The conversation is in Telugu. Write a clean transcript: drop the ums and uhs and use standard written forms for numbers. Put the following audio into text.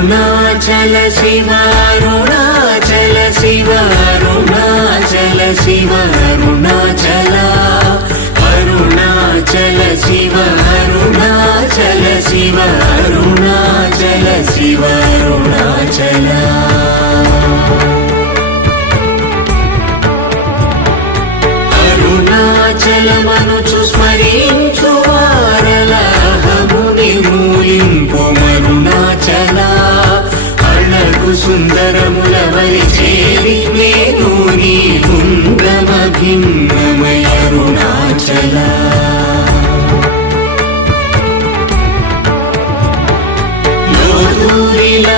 అరుణాచల శివ అరుణాచల శివ అరుణాచల శివ అరుణాచల అరుణాచల శివ అరుణాచల శివ అరుణాచల శివ అరుణాచల అరుణాచలమనుచు స్మరించు వారలహముని మూలింపు మరుణాచల అళగు సుందరముల వలి చేరి నేను నీ గుండమ భిన్నమయ అరుణాచల లోదూరిలా